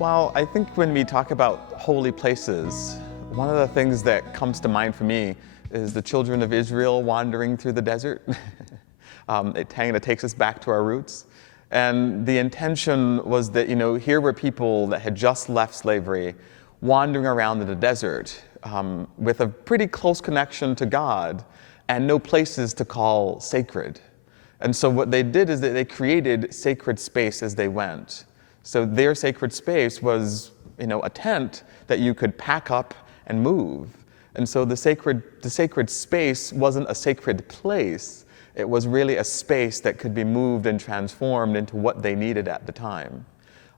Well, I think when we talk about holy places, one of the things that comes to mind for me is the children of Israel wandering through the desert. It kind of takes us back to our roots. And the intention was that, here were people that had just left slavery, wandering around in the desert with a pretty close connection to God and no places to call sacred. And so what they did is that they created sacred space as they went. So their sacred space was, a tent that you could pack up and move. And so the sacred space wasn't a sacred place. It was really a space that could be moved and transformed into what they needed at the time.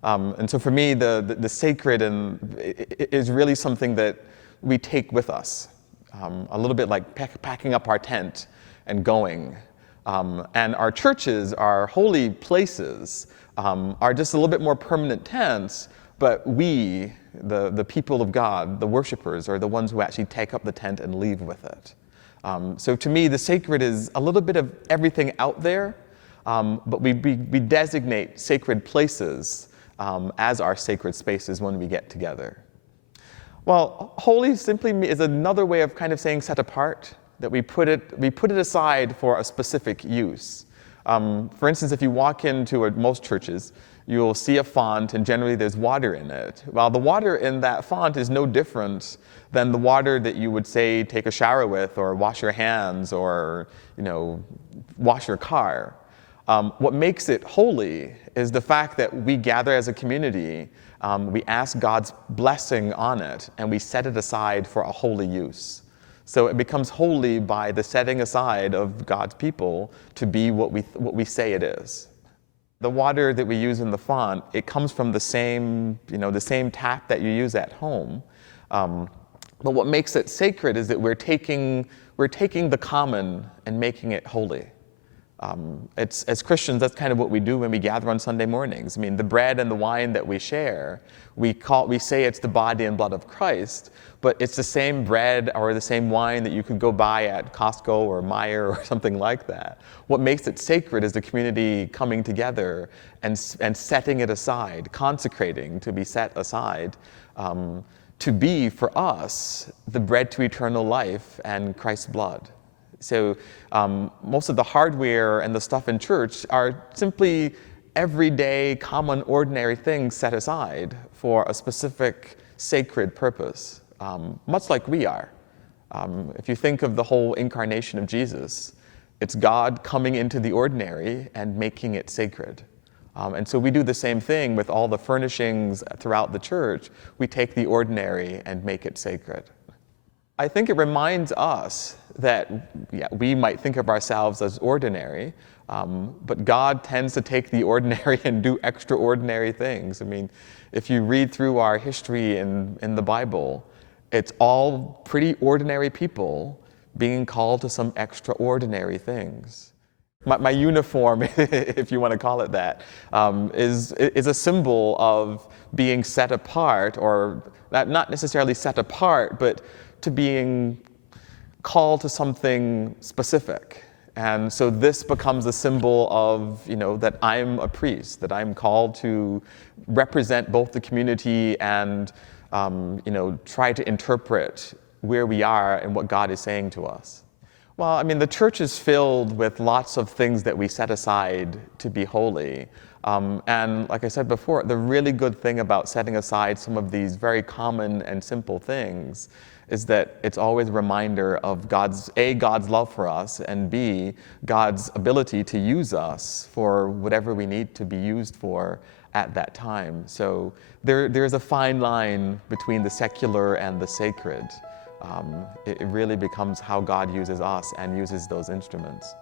And so for me, the sacred is really something that we take with us, a little bit like packing up our tent and going. And our churches, our holy places, are just a little bit more permanent tents, but we, the people of God, the worshipers, are the ones who actually take up the tent and leave with it. So to me, the sacred is a little bit of everything out there, but we designate sacred places as our sacred spaces when we get together. Well, holy simply is another way of kind of saying set apart, that we put it aside for a specific use. For instance, if you walk into most churches, you'll see a font, and generally there's water in it. Well, the water in that font is no different than the water that you would, say, take a shower with, or wash your hands, or wash your car. What makes it holy is the fact that we gather as a community, we ask God's blessing on it, and we set it aside for a holy use. So it becomes holy by the setting aside of God's people to be what we say it is. The water that we use in the font, it comes from the same tap that you use at home. But what makes it sacred is that we're taking the common and making it holy. As Christians, that's kind of what we do when we gather on Sunday mornings. I mean, the bread and the wine that we share, we say it's the body and blood of Christ, but it's the same bread or the same wine that you could go buy at Costco or Meijer or something like that. What makes it sacred is the community coming together and setting it aside, consecrating to be set aside, to be, for us, the bread to eternal life and Christ's blood. So most of the hardware and the stuff in church are simply everyday, common, ordinary things set aside for a specific sacred purpose, much like we are. If you think of the whole incarnation of Jesus, it's God coming into the ordinary and making it sacred. And so we do the same thing with all the furnishings throughout the church. We take the ordinary and make it sacred. I think it reminds us that we might think of ourselves as ordinary, but God tends to take the ordinary and do extraordinary things. I mean, if you read through our history in the Bible, it's all pretty ordinary people being called to some extraordinary things. My uniform, if you want to call it that, is a symbol of being set apart, or not necessarily set apart, but to being called to something specific. And so this becomes a symbol of, that I'm a priest, that I'm called to represent both the community and, try to interpret where we are and what God is saying to us. Well, I mean, the church is filled with lots of things that we set aside to be holy. And like I said before, the really good thing about setting aside some of these very common and simple things is that it's always a reminder of God's love for us, and B, God's ability to use us for whatever we need to be used for at that time. So there's a fine line between the secular and the sacred. It really becomes how God uses us and uses those instruments.